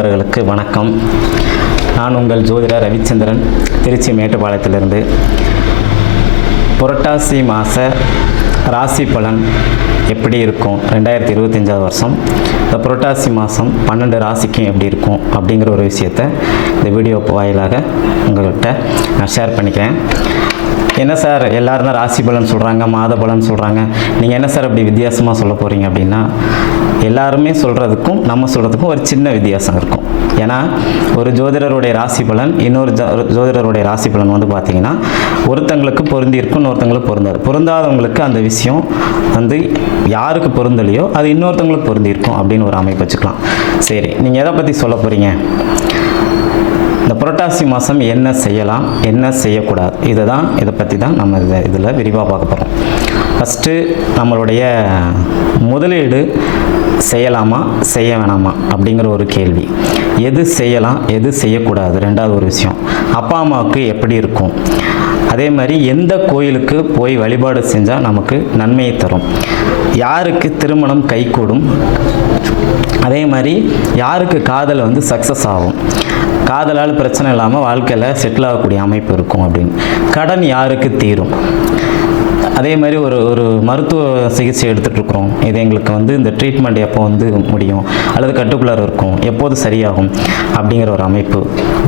வணக்கம். நான் உங்கள் ஜோதிடர் ரவிச்சந்திரன் திருச்சி மேட்டுப்பாளையத்திலிருந்து. புரட்டாசி மாத ராசி பலன் எப்படி இருக்கும்? ரெண்டாயிரத்தி இருபத்தஞ்சாவது வருஷம். இந்த புரட்டாசி மாதம் பன்னெண்டு ராசிக்கும் எப்படி இருக்கும்? அப்படிங்கிற ஒரு விஷயத்தை இந்த வீடியோ வாயிலாக உங்கள்கிட்ட நான் ஷேர் பண்ணிக்கிறேன். என்ன சார் எல்லோரும் தான் ராசி பலன் சொல்கிறாங்க மாத பலன் சொல்கிறாங்க நீங்கள் என்ன சார் அப்படி வித்தியாசமாக சொல்ல போகிறீங்க அப்படின்னா எல்லாருமே சொல்கிறதுக்கும் நம்ம சொல்கிறதுக்கும் ஒரு சின்ன வித்தியாசம் இருக்கும். ஏன்னா ஒரு ஜோதிடருடைய ராசி பலன் இன்னொரு ஜோ ஜோதிடருடைய ராசி பலன் வந்து பார்த்தீங்கன்னா ஒருத்தங்களுக்கு பொருந்திருக்கும் இன்னொருத்தங்களுக்கு பொருந்தாது. பொருந்தாதவங்களுக்கு அந்த விஷயம் வந்து யாருக்கு பொருந்தலையோ அது இன்னொருத்தவங்களுக்கு பொருந்திருக்கும் அப்படின்னு ஒரு அமைப்பு வச்சுக்கலாம். சரி நீங்கள் எதை பற்றி சொல்ல போகிறீங்க இந்த புரட்டாசி மாதம் என்ன செய்யலாம் என்ன செய்யக்கூடாது? இதை தான் இதை பற்றி தான் நம்ம இதை இதில் விரிவாக பார்க்க போகிறோம் ஃபஸ்ட்டு நம்மளுடைய முதலீடு செய்யலாமா செய்ய வேணாமா அப்படிங்கிற ஒரு கேள்வி. எது செய்யலாம் எது செய்யக்கூடாது ரெண்டாவது ஒரு விஷயம். அப்பா அம்மாவுக்கு எப்படி இருக்கும்? அதே மாதிரி எந்த கோயிலுக்கு போய் வழிபாடு செஞ்சால் நமக்கு நன்மையை தரும்? யாருக்கு திருமணம் கைகூடும்? அதே மாதிரி யாருக்கு காதல் வந்து சக்ஸஸ் ஆகும்? காதலால் பிரச்சனை இல்லாமல் வாழ்க்கையில் செட்டில் ஆகக்கூடிய அமைப்பு இருக்கும் அப்படின்னு. கடன் யாருக்கு தீரும்? அதே மாதிரி ஒரு ஒரு மருத்துவ சிகிச்சை எடுத்துகிட்ருக்குறோம் இது எங்களுக்கு வந்து இந்த ட்ரீட்மெண்ட் எப்போ வந்து முடியும்? அல்லது கட்டுக்குள்ளார இருக்கும்? எப்போது சரியாகும்? அப்படிங்கிற ஒரு அமைப்பு.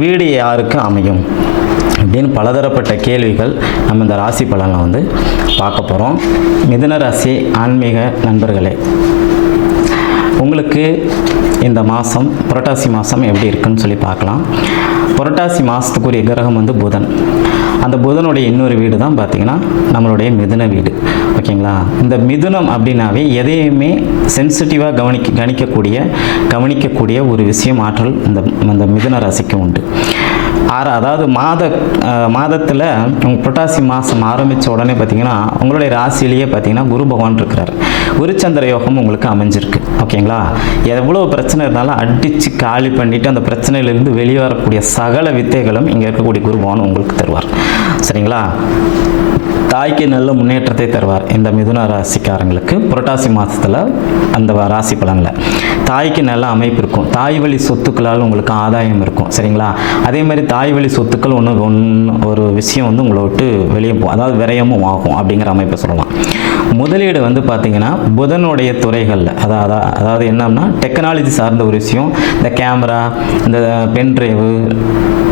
வீடு யாருக்கு அமையும்? அப்படின்னு பலதரப்பட்ட கேள்விகள் நம்ம இந்த ராசி பலனில் வந்து பார்க்க போகிறோம் மிதுன ராசி ஆன்மீக நண்பர்களே உங்களுக்கு இந்த மாதம் புரட்டாசி மாதம் எப்படி இருக்குன்னு சொல்லி பார்க்கலாம். புரட்டாசி மாதத்துக்குரிய கிரகம் வந்து புதன். அந்த புதனுடைய இன்னொரு வீடு தான் பார்த்தீங்கன்னா நம்மளுடைய மிதுன வீடு. ஓகேங்களா இந்த மிதுனம் அப்படின்னாவே எதையுமே சென்சிட்டிவாக கவனிக்க கணிக்கக்கூடிய கவனிக்கக்கூடிய ஒரு விஷயம் ஆற்றல் இந்த இந்த மிதுன ராசிக்கு உண்டு. ஆறு அதாவது மாத மாதத்தில் உங்கள் புரட்டாசி மாதம் ஆரம்பித்த உடனே பார்த்தீங்கன்னா உங்களுடைய ராசியிலேயே பார்த்தீங்கன்னா குரு பகவான் இருக்கிறார். குருச்சந்திர யோகம் உங்களுக்கு அமைஞ்சிருக்கு. ஓகேங்களா? எவ்வளோ பிரச்சனை இருந்தாலும் அடித்து காலி பண்ணிவிட்டு அந்த பிரச்சனையிலேருந்து வெளியே வரக்கூடிய சகல வித்தைகளும் இங்கே இருக்கக்கூடிய குரு பகவான் உங்களுக்கு தருவார். சரிங்களா? தாய்க்கு நல்ல முன்னேற்றத்தை தருவார். இந்த மிதுன ராசிக்காரங்களுக்கு புரட்டாசி மாதத்தில் அந்த ராசி பலனில். தாய்க்கு நல்ல அமைப்பு இருக்கும். தாய் வழி சொத்துக்களால் உங்களுக்கு ஆதாயம் இருக்கும். சரிங்களா? அதே மாதிரி தாய் வழி சொத்துக்கள் ஒன்று ஒன்று ஒரு விஷயம் வந்து உங்களை விட்டு வெளியே போகும் அதாவது விரயமும் ஆகும் அப்படிங்கிற அமைப்பை சொல்லலாம். முதலீடு வந்து பார்த்தீங்கன்னா புதனுடைய துறைகளில். அதாவது அதாவது என்னன்னா டெக்னாலஜி சார்ந்த ஒரு விஷயம். இந்த கேமரா இந்த பென் டிரைவு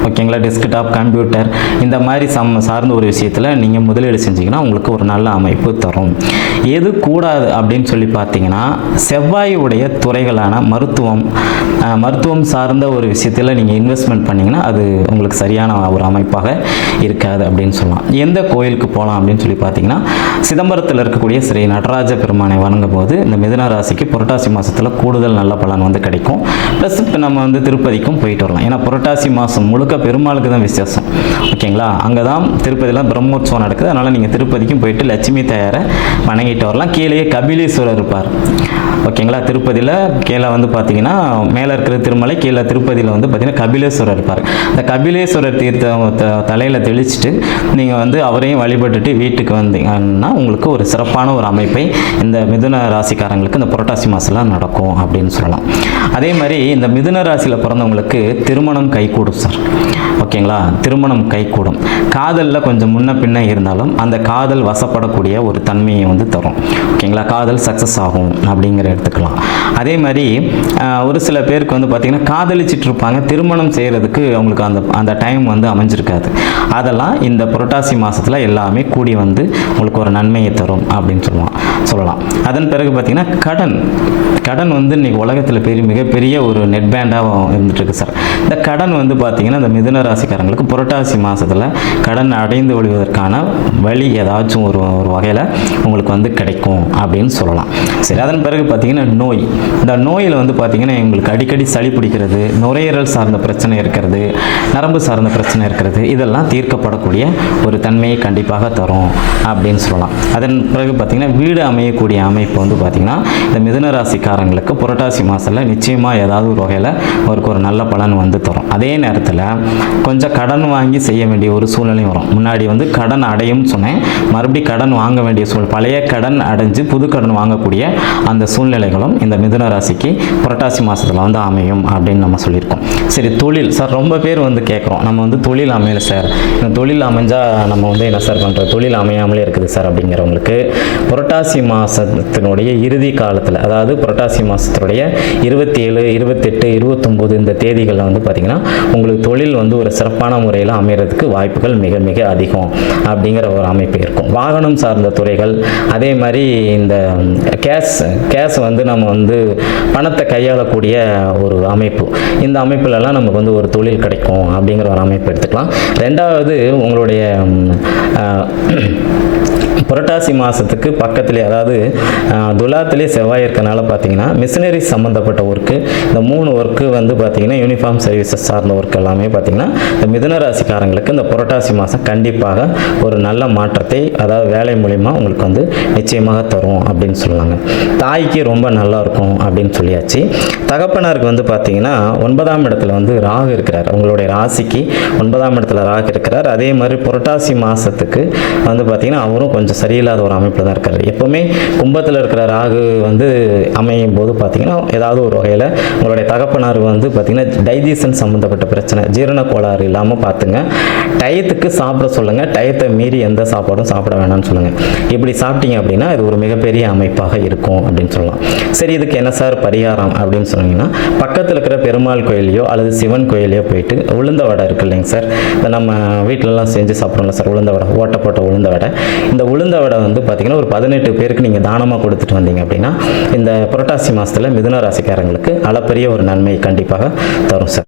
ஓகேங்களா? டெஸ்க்டாப் கம்ப்யூட்டர் இந்த மாதிரி சம் சார்ந்த ஒரு விஷயத்தில் நீங்கள் முதலீடு செஞ்சீங்கன்னா உங்களுக்கு ஒரு நல்ல அமைப்பு வரும். எது கூடாது அப்படின்னு சொல்லி பார்த்தீங்கன்னா செவ்வாயுடைய துறைகளான மருத்துவம் மருத்துவம் சார்ந்த ஒரு விஷயத்தில் நீங்கள் இன்வெஸ்ட்மெண்ட் பண்ணிங்கன்னா அது உங்களுக்கு சரியான ஒரு அமைப்பாக இருக்காது அப்படின்னு சொல்லலாம். எந்த கோயிலுக்கு போகலாம் அப்படின்னு சொல்லி பார்த்தீங்கன்னா சிதம்பரத்தில் இருக்கக்கூடிய ஸ்ரீ நடராஜ பெருமானை வணங்கும் போது இந்த மிதுன ராசிக்கு புரட்டாசி மாதத்தில் கூடுதல் நல்ல பலன் வந்து கிடைக்கும். ப்ளஸ் இப்போ நம்ம வந்து திருப்பதிக்கும் போயிட்டு வரலாம். ஏன்னா புரட்டாசி மாதம் முழுக்க பெருமாளுக்கு தான் விசேஷம். ஓகேங்களா? அங்கே தான் திருப்பதியில் பிரம்மோற்சவம் நடக்குது. அதனால் நீங்கள் திருப்பதிக்கும் போயிட்டு லட்சுமி தாயாரை வணங்கிட்டு வரலாம் கீழேயே கபிலேஸ்வரர் இருப்பார். ஓகேங்களா? திருப்பதியில் கீழே வந்து பார்த்தீங்கன்னா மேலே இருக்கிற திருமலை கீழே திருப்பதியில் வந்து பார்த்தீங்கன்னா கபிலேஸ்வரர் இருப்பார். அந்த கபிலேஸ்வரர் தீர்த்தம் த- தலையில் தெளிச்சுட்டு நீங்கள் வந்து அவரையும் வழிபட்டுட்டு வீட்டுக்கு வந்தீங்கன்னா உங்களுக்கு ஒரு சிறப்பான ஒரு அமைப்பை இந்த மிதுன ராசிக்காரங்களுக்கு இந்த புரட்டாசி மாதம்லாம் நடக்கும் அப்படின்னு சொல்லலாம். அதே மாதிரி இந்த மிதுன ராசியில் பிறந்தவங்களுக்கு திருமணம் கைகூடும் சார். ஓகேங்களா? திருமணம் கைகூடும். காதலில் கொஞ்சம் முன்ன பின்ன இருந்தாலும் அந்த காதல் வசப்படக்கூடிய ஒரு தன்மையை வந்து தரும். ஓகேங்களா? காதல் சக்ஸஸ் ஆகும் அப்படிங்கிற எடுத்துக்கலாம். அதே மாதிரி ஒரு சில பேருக்கு வந்து பார்த்திங்கன்னா காதலிச்சிட்டு இருப்பாங்க. திருமணம் செய்கிறதுக்கு அவங்களுக்கு அந்த அந்த டைம் வந்து அமைஞ்சிருக்காது. அதெல்லாம் இந்த புரட்டாசி மாதத்தில் எல்லாமே கூடி வந்து உங்களுக்கு ஒரு நன்மையை தரும் அப்படின்னு சொல்லுவான் சொல்லலாம். அதன் பிறகு பார்த்திங்கன்னா கடன். கடன் வந்து இன்றைக்கி உலகத்தில் பெரிய மிகப்பெரிய ஒரு நெட் பேண்டாக இருந்துகிட்ருக்கு சார் இந்த கடன் வந்து பார்த்திங்கன்னா இந்த மிதுன ராசிக்காரங்களுக்கு புரட்டாசி மாதத்தில் கடன் அடைந்து ஒழிவதற்கான வழி ஏதாச்சும் ஒரு ஒரு வகையில் உங்களுக்கு வந்து கிடைக்கும் அப்படின்னு சொல்லலாம். சரி அதன் பிறகு பார்த்திங்கன்னா நோய். இந்த நோயில் வந்து பார்த்திங்கன்னா எங்களுக்கு அடிக்கடி சளி பிடிக்கிறது நுரையீரல் சார்ந்த பிரச்சனை இருக்கிறது நரம்பு சார்ந்த பிரச்சனை இருக்கிறது இதெல்லாம் தீர்க்கப்படக்கூடிய ஒரு தன்மையை கண்டிப்பாக தரும் அப்படின்னு சொல்லலாம். அதன் பிறகு பார்த்திங்கன்னா வீடு அமையக்கூடிய அமைப்பு வந்து பார்த்திங்கன்னா இந்த மிதுன ராசிக்காரங்களுக்கு புரட்டாசி மாதத்தில் நிச்சயமாக ஏதாவது ஒரு வகையில் அவருக்கு ஒரு நல்ல பலன் வந்து தரும். அதே நேரத்தில் கொஞ்சம் கடன் வாங்கி செய்ய வேண்டிய ஒரு சூழ்நிலை வரும். முன்னாடி வந்து கடன் அடையும் சொன்னேன். மறுபடியும் கடன் வாங்க வேண்டிய சூழ் பழைய கடன் அடைஞ்சு புது கடன் வாங்கக்கூடிய அந்த சூழ்நிலைகளும் இந்த மிதுன ராசிக்கு புரட்டாசி மாதத்தில் வந்து அமையும் அப்படின்னு நம்ம சொல்லியிருக்கோம். சரி தொழில். சார் ரொம்ப பேர் வந்து கேட்குறோம் நம்ம வந்து தொழில் அமையல சார். இந்த தொழில் அமைஞ்சால் நம்ம வந்து என்ன சார் பண்ணுறோம் தொழில் அமையாமலே இருக்குது சார் அப்படிங்கிறவங்களுக்கு புரட்டாசி மாதத்தினுடைய இறுதி காலத்தில் அதாவது புரட்டாசி மாதத்தினுடைய இருபத்தி ஏழு இருபத்தெட்டு இருபத்தொம்போது இந்த தேதிகளில் வந்து பார்த்திங்கன்னா உங்களுக்கு தொழில் வந்து ஒரு சிறப்பான முறையில் அமைகிறதுக்கு வாய்ப்புகள் மிக மிக அதிகம் அப்படிங்கிற ஒரு அமைப்பு இருக்கும். வாகனம் சார்ந்த துறைகள் அதே மாதிரி இந்த கேஸ் கேஸ் வந்து நம்ம வந்து பணத்தை கையாளக்கூடிய ஒரு அமைப்பு. இந்த அமைப்புலலாம் நமக்கு வந்து ஒரு தொழில் கிடைக்கும் அப்படிங்கிற ஒரு அமைப்பு எடுத்துக்கலாம். ரெண்டாவது உங்களுடைய புரட்டாசி மாதத்துக்கு பக்கத்துலேயே அதாவது துலாத்திலே செவ்வாய் இருக்கனால பார்த்தீங்கன்னா மிஷினரி சம்மந்தப்பட்ட ஒர்க்கு இந்த மூணு ஒர்க்கு வந்து பார்த்தீங்கன்னா யூனிஃபார்ம் சர்வீசஸ் சார்ந்த ஒர்க் எல்லாமே பார்த்தீங்கன்னா இந்த மிதன ராசிக்காரங்களுக்கு இந்த புரட்டாசி மாதம் கண்டிப்பாக ஒரு நல்ல மாற்றத்தை அதாவது வேலை மூலிமா உங்களுக்கு வந்து நிச்சயமாக தரும் அப்படின்னு சொல்லலாங்க தாய்க்கு ரொம்ப நல்லா இருக்கும் அப்படின்னு சொல்லியாச்சு. தகப்பனாருக்கு வந்து பார்த்தீங்கன்னா ஒன்பதாம் இடத்துல வந்து ராகு இருக்கிறார். உங்களுடைய ராசிக்கு ஒன்பதாம் இடத்துல ராகு இருக்கிறார். அதே மாதிரி புரட்டாசி மாதத்துக்கு வந்து பார்த்தீங்கன்னா அவரும் கொஞ்சம் சரியில்லாத ஒரு அமைப்பில் தான் இருக்கார். எப்போவுமே கும்பத்தில் இருக்கிற ராகு வந்து அமையும் போது பார்த்தீங்கன்னா ஏதாவது ஒரு வகையில் உங்களுடைய தகப்பனார் வந்து பார்த்தீங்கன்னா டைஜீசன் சம்மந்தப்பட்ட பிரச்சனை ஜீரண கோளாறு இல்லாமல் பார்த்துங்க டயத்துக்கு சாப்பிட சொல்லுங்கள் டயத்தை மீறி எந்த சாப்பாடும் சாப்பிட வேணாம்னு சொல்லுங்கள் இப்படி சாப்பிட்டீங்க அப்படின்னா இது ஒரு மிகப்பெரிய அமைப்பாக இருக்கும் அப்படின்னு சொல்லலாம். சரி இதுக்கு என்ன சார் பரிகாரம் அப்படின்னு சொன்னீங்கன்னா பக்கத்தில் இருக்கிற பெருமாள் கோயிலையோ அல்லது சிவன் கோயிலையோ போயிட்டு உளுந்த வடை இருக்கு இல்லைங்க சார். நம்ம வீட்டிலலாம் செஞ்சு சாப்பிட்றோம்ல சார் உளுந்த வடை ஓட்ட போட்ட உளுந்த வடை. இந்த உளுந்த வடை வந்து பார்த்திங்கன்னா ஒரு பதினெட்டு பேருக்கு நீங்கள் தானமாக கொடுத்துட்டு வந்தீங்க அப்படின்னா இந்த புரட்டாசி மாதத்தில் மிதுன ராசிக்காரங்களுக்கு அளப்பரிய ஒரு நன்மை கண்டிப்பாக தரும் சார்.